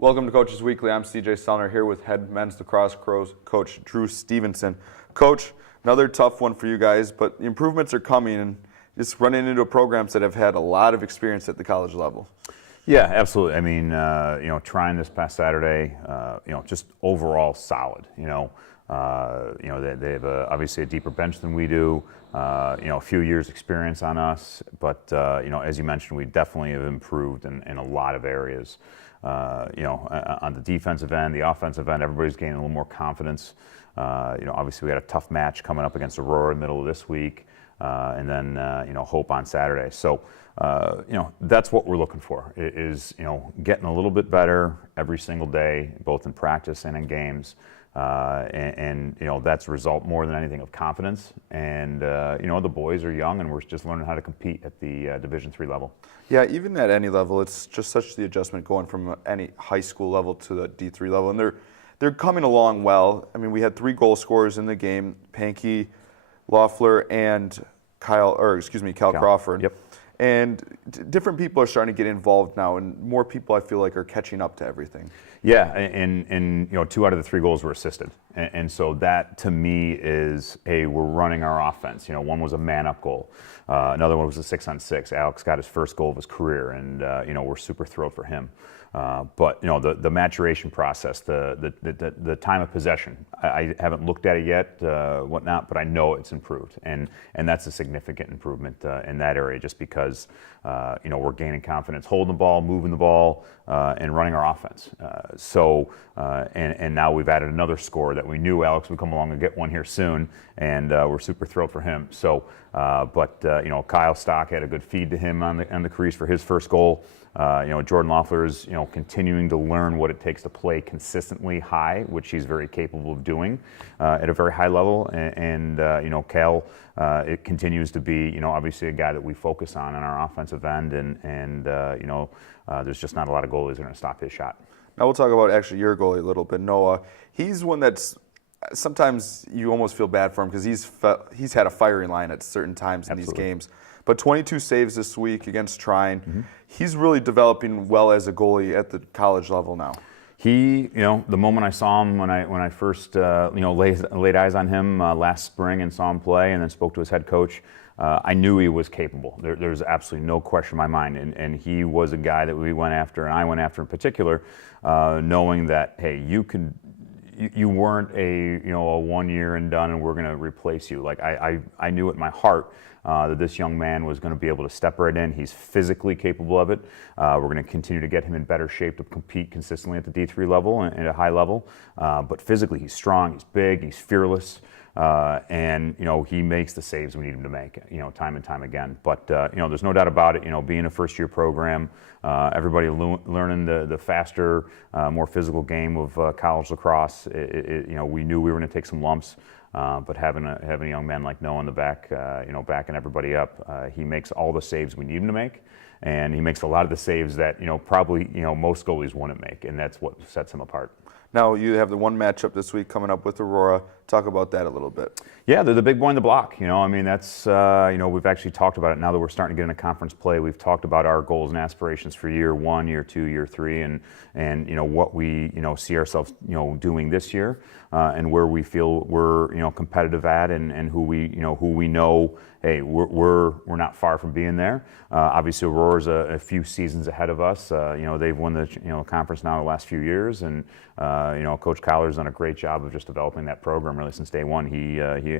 Welcome to Coach's Weekly. I'm CJ Sellner here with head men's lacrosse coach Drew Stevenson. Coach, another tough one for you guys, but the improvements are coming and just running into programs that have had a lot of experience at the college level. Yeah, absolutely. I mean, trying this past Saturday, just overall solid. They have obviously a deeper bench than we do. A few years experience on us, but as you mentioned, we definitely have improved in a lot of areas. On the defensive end, the offensive end, everybody's gaining a little more confidence. Obviously we had a tough match coming up against Aurora in the middle of this week, and then Hope on Saturday. So that's what we're looking for, is getting a little bit better every single day, both in practice and in games. And that's a result more than anything of confidence. And the boys are young, and we're just learning how to compete at the Division III level. Yeah, even at any level, it's just such the adjustment going from any high school level to the D3 level, and they're coming along well. I mean, we had 3 goal scorers in the game: Pankey, Loeffler, and Cal Crawford. Yep. And different people are starting to get involved now, and more people I feel like are catching up to everything. Yeah, and 2 out of the 3 goals were assisted, and so that to me is, hey, we're running our offense. One was a man-up goal, another one was a 6-on-6. Alex got his first goal of his career, and we're super thrilled for him. But the maturation process, the time of possession, I haven't looked at it yet, whatnot, but I know it's improved, and that's a significant improvement in that area, just because we're gaining confidence, holding the ball, moving the ball, and running our offense. And now we've added another scorer that we knew Alex would come along and get one here soon, and we're super thrilled for him. So, Kyle Stock had a good feed to him on the crease for his first goal. Jordan Loeffler is, continuing to learn what it takes to play consistently high, which he's very capable of doing at a very high level. And Cal, it continues to be, obviously a guy that we focus on our offensive end, and there's just not a lot of goalies that are going to stop his shot. Now we'll talk about actually your goalie a little bit, Noah. He's one that's sometimes you almost feel bad for him because he's had a firing line at certain times in these games. But 22 saves this week against Trine. Mm-hmm. He's really developing well as a goalie at the college level now. He, the moment I saw him when I first, laid eyes on him last spring and saw him play, and then spoke to his head coach, I knew he was capable. There's absolutely no question in my mind, and he was a guy that we went after, and I went after in particular, knowing that, hey, you weren't a 1 year and done, and we're going to replace you. Like I knew at my heart that this young man was going to be able to step right in. He's physically capable of it. We're going to continue to get him in better shape to compete consistently at the D3 level and at a high level. But physically, he's strong, he's big, he's fearless, and he makes the saves we need him to make, time and time again. But there's no doubt about it. Being a first-year program, everybody learning the faster, more physical game of college lacrosse. We knew we were going to take some lumps. But having a young man like Noah in the back, backing everybody up, he makes all the saves we need him to make, and he makes a lot of the saves that probably most goalies wouldn't make, and that's what sets him apart. Now you have the one matchup this week coming up with Aurora. Talk about that a little bit. Yeah, they're the big boy in the block. That's we've actually talked about it now that we're starting to get into conference play. We've talked about our goals and aspirations for year 1, year 2, year 3, and what we see ourselves doing this year, and where we feel we're competitive at, and who we know. Hey, we're not far from being there. Obviously, Aurora's a few seasons ahead of us. They've won the conference now the last few years, and Coach Collar's done a great job of just developing that program really since day one.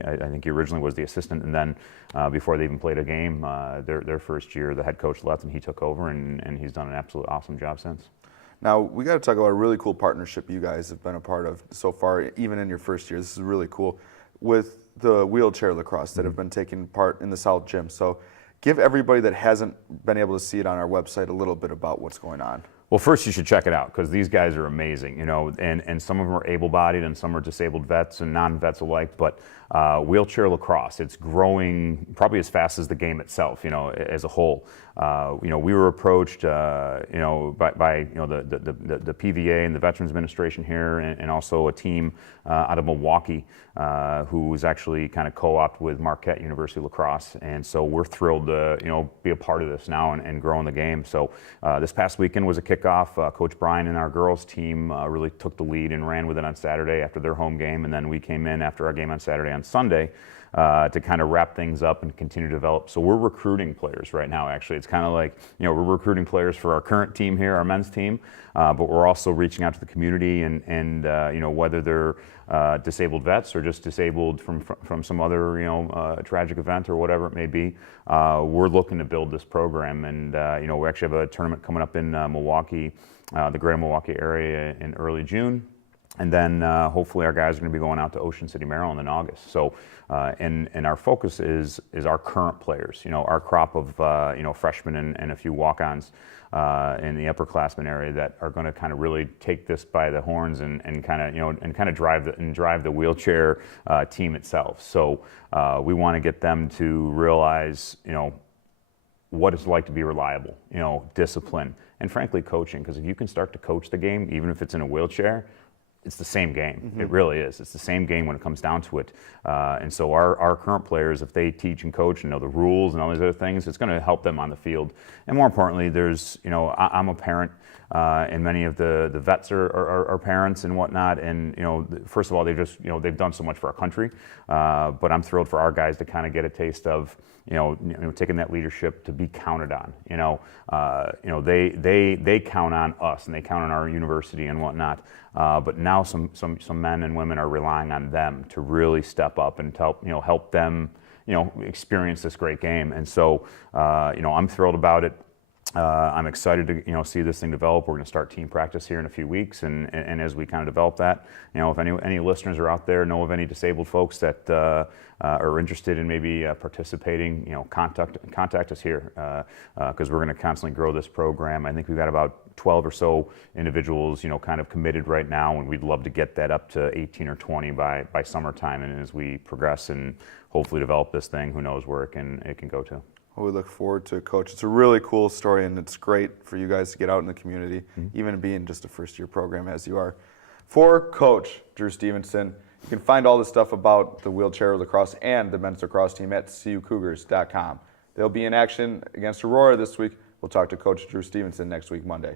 I think he originally was the assistant, and then before they even played a game, their first year, the head coach left and he took over, and he's done an absolute awesome job since. Now, we got to talk about a really cool partnership you guys have been a part of so far, even in your first year. This is really cool, with the wheelchair lacrosse that have been taking part in the South Gym. So give everybody that hasn't been able to see it on our website a little bit about what's going on. Well, first you should check it out, because these guys are amazing, and some of them are able-bodied and some are disabled vets and non-vets alike, but wheelchair lacrosse, it's growing probably as fast as the game itself, as a whole. We were approached, by the PVA and the Veterans Administration here, and also a team out of Milwaukee who was actually kind of co-opted with Marquette University Lacrosse, and so we're thrilled to be a part of this now and growing the game. So this past weekend was a kickoff kickoff. Coach Brian and our girls team really took the lead and ran with it on Saturday after their home game, and then we came in after our game on Saturday on Sunday to kind of wrap things up and continue to develop. So we're recruiting players right now, actually. It's kind of like, we're recruiting players for our current team here, our men's team, but we're also reaching out to the community and whether they're disabled vets or just disabled from some other, tragic event or whatever it may be. We're looking to build this program, and, we actually have a tournament coming up in Milwaukee, the greater Milwaukee area in early June. And then hopefully our guys are going to be going out to Ocean City, Maryland in August. So, and our focus is our current players. Our crop of freshmen and a few walk-ons in the upperclassmen area that are going to kind of really take this by the horns and kind of drive the wheelchair team itself. So we want to get them to realize what it's like to be reliable, discipline, and frankly coaching. Because if you can start to coach the game, even if it's in a wheelchair, it's the same game. Mm-hmm. It really is. It's the same game when it comes down to it. And so our current players, if they teach and coach and know the rules and all these other things, it's going to help them on the field. And more importantly, there's, I'm a parent, and many of the vets are parents and whatnot. And, first of all, they've done so much for our country. But I'm thrilled for our guys to kind of get a taste of, taking that leadership to be counted on. They count on us and they count on our university and whatnot. But now some men and women are relying on them to really step up and help them, experience this great game. And so, I'm thrilled about it. I'm excited to see this thing develop. We're going to start team practice here in a few weeks, and as we kind of develop that, if any listeners are out there know of any disabled folks that are interested in maybe participating, contact us here because we're going to constantly grow this program. I think we've got about 12 or so individuals, kind of committed right now, and we'd love to get that up to 18 or 20 by summertime. And as we progress and hopefully develop this thing, who knows where it can go to. Well, we look forward to it, Coach. It's a really cool story, and it's great for you guys to get out in the community, even being just a first-year program as you are. For Coach Drew Stevenson, you can find all the stuff about the wheelchair lacrosse and the men's lacrosse team at cucougars.com. They'll be in action against Aurora this week. We'll talk to Coach Drew Stevenson next week, Monday.